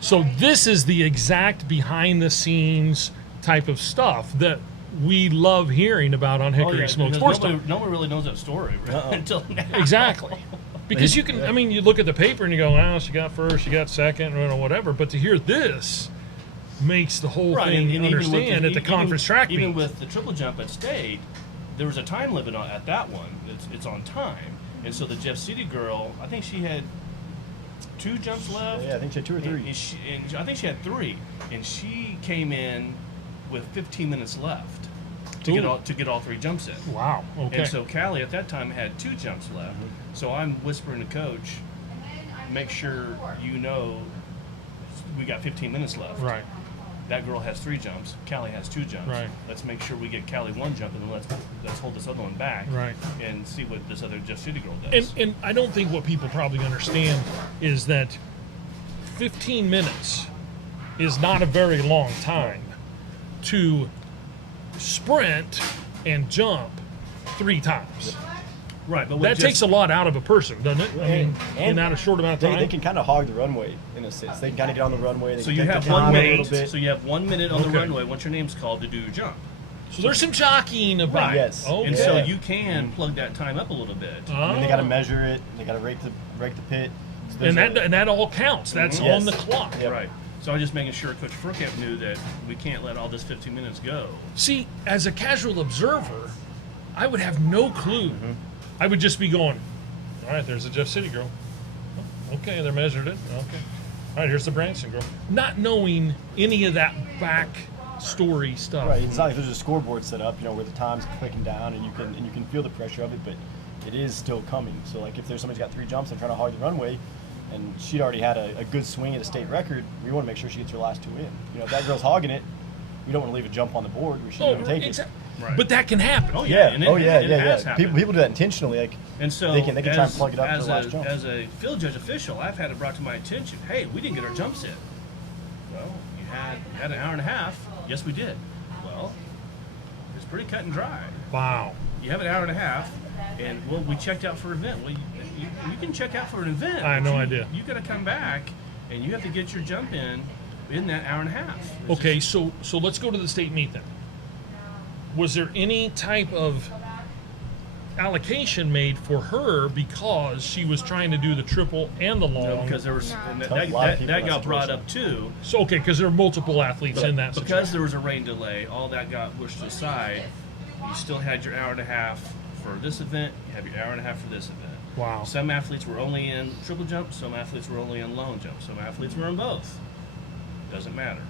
So this is the exact behind-the-scenes type of stuff that we love hearing about on Hickory Smoke Sports Talk. Nobody really knows that story until now. Exactly. Because you can, I mean, you look at the paper and you go, oh, she got first, she got second, or whatever. But to hear this makes the whole thing and understand at the conference track meet. Even with the triple jump at state, there was a time limit at that one. It's on time. And so the Jeff City girl, I think she had 2 jumps left. Yeah, I think she had 2 or 3. And I think she had 3. And she came in with 15 minutes left to get all 3 jumps in. Wow. Okay. And so Cali at that time had 2 jumps left. Mm-hmm. So I'm whispering to coach, make sure you know we got 15 minutes left. Right. That girl has 3 jumps. Cali has 2 jumps. Right. Let's make sure we get Cali 1 jump, and then let's hold this other one back. Right. And see what this other Jeff City girl does. And I don't think what people probably understand is that 15 minutes is not a very long time to sprint and jump 3 times. Right, but That takes a lot out of a person, doesn't it? I mean, in that a short amount of time. They can kind of hog the runway in a sense. They can kind of get on the runway. They So can you take have the 1 time a minute. little bit. So you have 1 minute on the Okay. runway once your name's called to do your jump. So there's some jockeying about Right. Yes. Okay. And so you can plug that time up a little bit. And they got to measure it. They got to rake the pit. So and there's that all counts. That's Yes. on the clock. Yep. Right. So I'm just making sure Coach Furtkamp knew that we can't let all this 15 minutes go. See, as a casual observer, I would have no clue. I would just be going, all right, there's the Jeff City girl. Oh, okay, they measured it. Okay. All right, here's the Branson girl. Not knowing any of that back story stuff. Right. It's not like there's a scoreboard set up, where the time's clicking down and you can feel the pressure of it, but it is still coming. So like if there's somebody's got 3 jumps and trying to hog the runway, and she'd already had a good swing at a state record, we want to make sure she gets her last 2 in. If that girl's hogging it, we don't want to leave a jump on the board. We should take it. Right. But that can happen. Oh Yeah. And It has has happened. People do that intentionally. Like And so they can try and plug it up to the last jump. As a field judge official, I've had it brought to my attention, hey, we didn't get our jumps in. Well, you had an hour and a half. Yes, we did. Well, it's pretty cut and dry. Wow. You have an hour and a half, and well, we checked out for an event. Well, you can check out for an event. I had but no idea. You got to come back, and you have to get your jump in that hour and a half. Okay, so let's go to the state meet then. Was there any type of allocation made for her because she was trying to do the triple and the long? No, because there was and A lot of people that in got that brought situation. up too. So okay, because there are multiple athletes in that Because situation. there was a rain delay, all that got pushed aside. You still had your hour and a half for this event. You have your hour and a half for this event. Wow. Some athletes were only in triple jump. Some athletes were only in long jump. Some athletes were in both. Doesn't matter.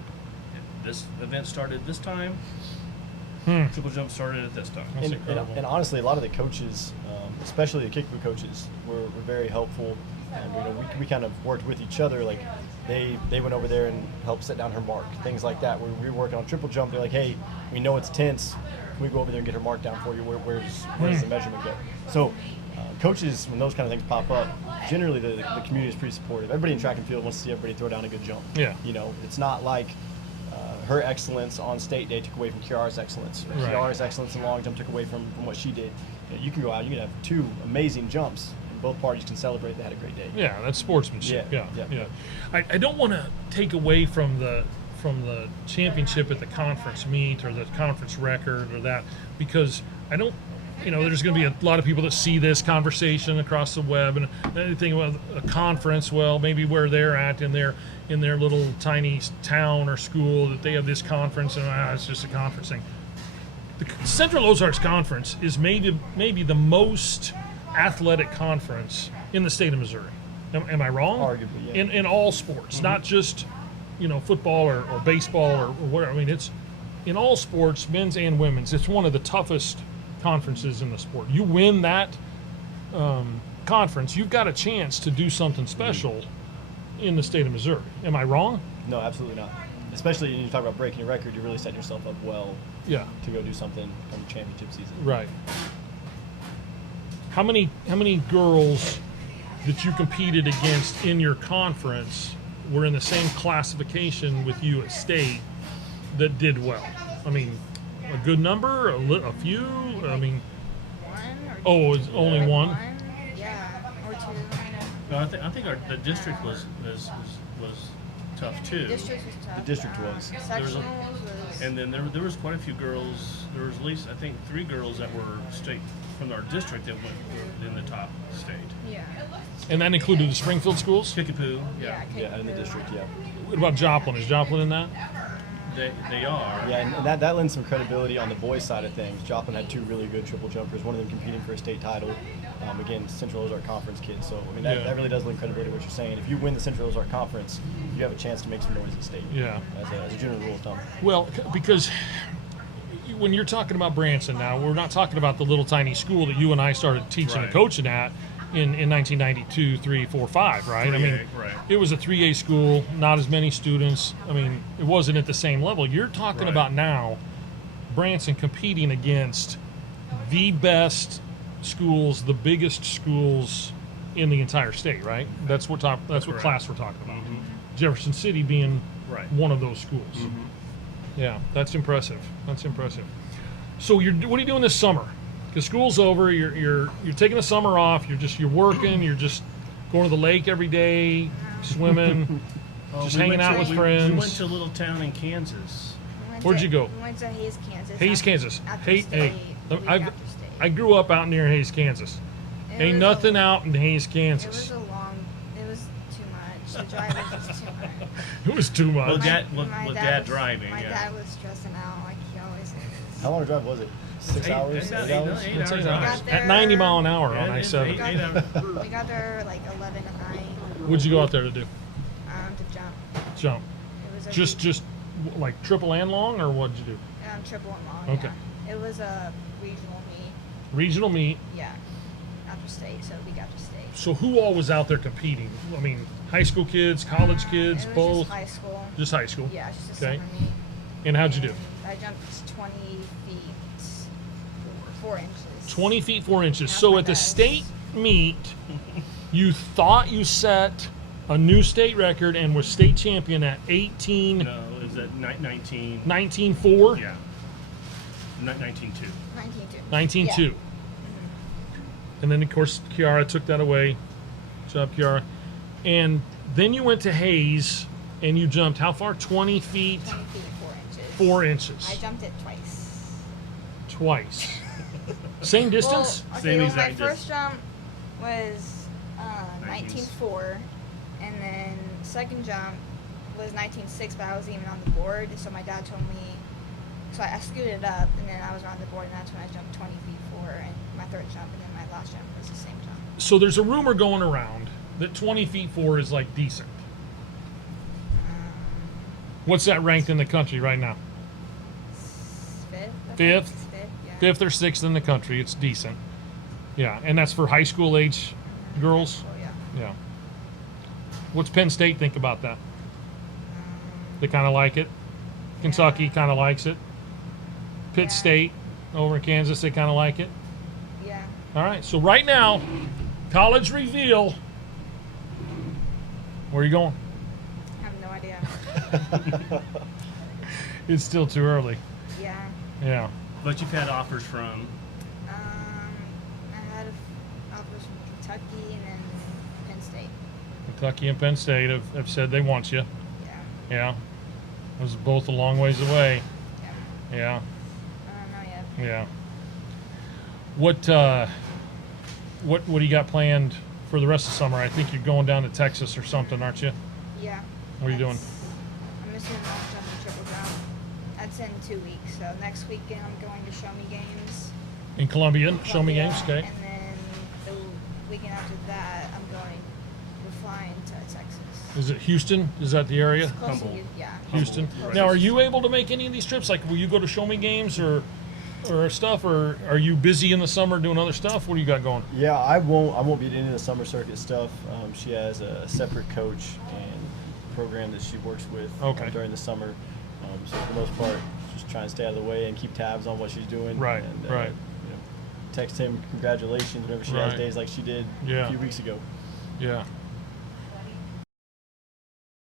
If this event started this time, triple jump started at this time. That's And, incredible. and honestly, a lot of the coaches, especially the kickball coaches, were very helpful. We kind of worked with each other. Like they went over there and helped set down her mark, things like that. When we were working on triple jump, they're like, hey, we know it's tense. Can we go over there and get her mark down for you? Where does the measurement go? So coaches, when those kind of things pop up, generally the community is pretty supportive. Everybody in track and field wants to see everybody throw down a good jump. Yeah. It's not like her excellence on state day took away from Kiara's excellence. Or Right. Kiara's excellence in long jump took away from what she did. You can go out, you can have 2 amazing jumps, and both parties can celebrate they had a great day. Yeah, that's sportsmanship. Yeah, Yeah. I don't want to take away from the championship at the conference meet or the conference record or that, because I don't. There's going to be a lot of people that see this conversation across the web and anything about a conference. Well, maybe where they're at in their little tiny town or school that they have this conference and it's just a conference thing. The Central Ozarks Conference is maybe the most athletic conference in the state of Missouri. Am I wrong? Arguably, yeah. In all sports, not just football or baseball or whatever. I mean, it's in all sports, men's and women's. It's one of the toughest conferences in the sport. You win that conference, you've got a chance to do something special in the state of Missouri. Am I wrong? No, absolutely not. Especially when you talk about breaking your record, you're really setting yourself up well Yeah. to go do something come championship season. Right. How many girls that you competed against in your conference were in the same classification with you at state that did well? I mean, a good number, a few. I mean, it's only one. Yeah, or 2. No, I think the district was tough too. District was tough. The district was. There was a- Sectionals was. And then there was quite a few girls. There was at least I think 3 girls that were state from our district that were in the top state. Yeah. And that included the Springfield schools? Kickapoo, yeah, Yeah, in the district, yeah. What about Joplin? Is Joplin in that? they are. Yeah, and that lends some credibility on the boys' side of things. Joplin had 2 really good triple jumpers, one of them competing for a state title. Again, Central Ozark Conference kids. So, I mean, that really does lend credibility to what you're saying. If you win the Central Ozark Conference, you have a chance to make some noise at state. Yeah. As a general rule of thumb. Well, because when you're talking about Branson now, we're not talking about the little tiny school that you and I started teaching and Right. coaching at in 1992, 3, 4, 5, right? I mean, 3A, right. it was a 3A school, not as many students. I mean, it wasn't at the same level. You're talking Right. about now Branson competing against the best schools, the biggest schools in the entire state, right? That's what Correct. class we're talking about. Mhm. Jefferson City being Right. one of those schools. Mhm. Yeah, that's impressive. That's impressive. So what are you doing this summer? Because school's over. You're taking the summer off. You're working. You're just going to the lake every day, swimming, Oh, just we hanging went out to- with we friends. went to a little town in Kansas. We went Where'd to- you go? We went to Hayes, Kansas. Hayes, after- Kansas. After Hey, state, hey, week I've- after state. I grew up out near Hayes, Kansas. It Ain't was nothing a, out in Hayes, It Kansas. was a long. It was too much. The drive was just too much. It was too much. Well, My- Dad- my with dad Dad was- driving, My yeah. dad was stressing out like he always is. How long a drive was it? 6 hours? It's 8 about hours? 8 It's hours. 8 hours. got there- At 90 mile an hour Yeah, on it's I-7. 8 hours. We got there like 11 at night What'd you go out there to do? to jump. Jump. It was a Just like triple and long, or what'd you do? triple and long. Okay. Yeah. It was a regional meet. Regional meet. Yeah. After state, so we got to state. So who all was out there competing? I mean, high school kids, college kids, It was both? Just high school. Just high school? Yeah, just a Okay. summer meet. And how'd you do? And I jumped 20 feet 4 inches. 20 feet 4 inches. That's So my at the best. state meet, you thought you set a new state record and was state champion at 18, No, it was at 19. 19.4? Yeah. 19.2. 19.2. 19.2. Yeah. And then, of course, Kiara took that away. Good job, Kiara. And then you went to Hayes and you jumped how far? 20 feet 20 feet 4 inches. 4 inches. I jumped it twice. Twice. Same distance? Well, Same well, exact my first jump was 19.4, and then second jump was 19.6, but I wasn't even on the board. So my dad told me, so I scooted up, and then I was on the board, and that's when I jumped 20 feet 4, and my third jump, and then my last jump was the same jump. So there's a rumor going around that 20 feet 4 is like decent. What's that ranked in the country right now? Fifth? I think. Fifth? Fifth, yeah. Fifth or sixth in the country. It's decent. Yeah, and that's for high school age girls. Oh, yeah. Yeah. What's Penn State think about that? Um, They kind of like it. Kentucky Yeah. kind of likes it. Pitt Yeah. State over in Kansas, they kind of like it. yeah. All right. So right now, college reveal. Where are you going? I have no idea. It's still too early. Yeah. Yeah. But you've had offers from. I had offers from Kentucky and then Penn State. Kentucky and Penn State have said they want you. Yeah. Yeah. Those are both a long ways away. Yeah. Yeah. I don't know yet. Yeah. What do you got planned for the rest of the summer? I think you're going down to Texas or something, aren't you? Yeah. What are you doing? I'm just doing long jump and triple jump. That's in 2 weeks. So next weekend I'm going to Show Me Games. In Columbia, Show Me Columbia, Games, okay. And then the weekend after that, we're flying to Texas. Is it Houston? Is that the area? Close to Humboldt. you, yeah. Houston. Right. Now, are you able to make any of these trips? Like, will you go to Show Me Games or stuff, or are you busy in the summer doing other stuff? What do you got going? Yeah, I won't be at any of the summer circuit stuff. She has a separate coach and program that she works with Okay. during the summer. So for the most part, just trying to stay out of the way and keep tabs on what she's doing. Right, And, right. Text him congratulations whenever she has Right. days like she did Yeah. a few weeks ago. Yeah.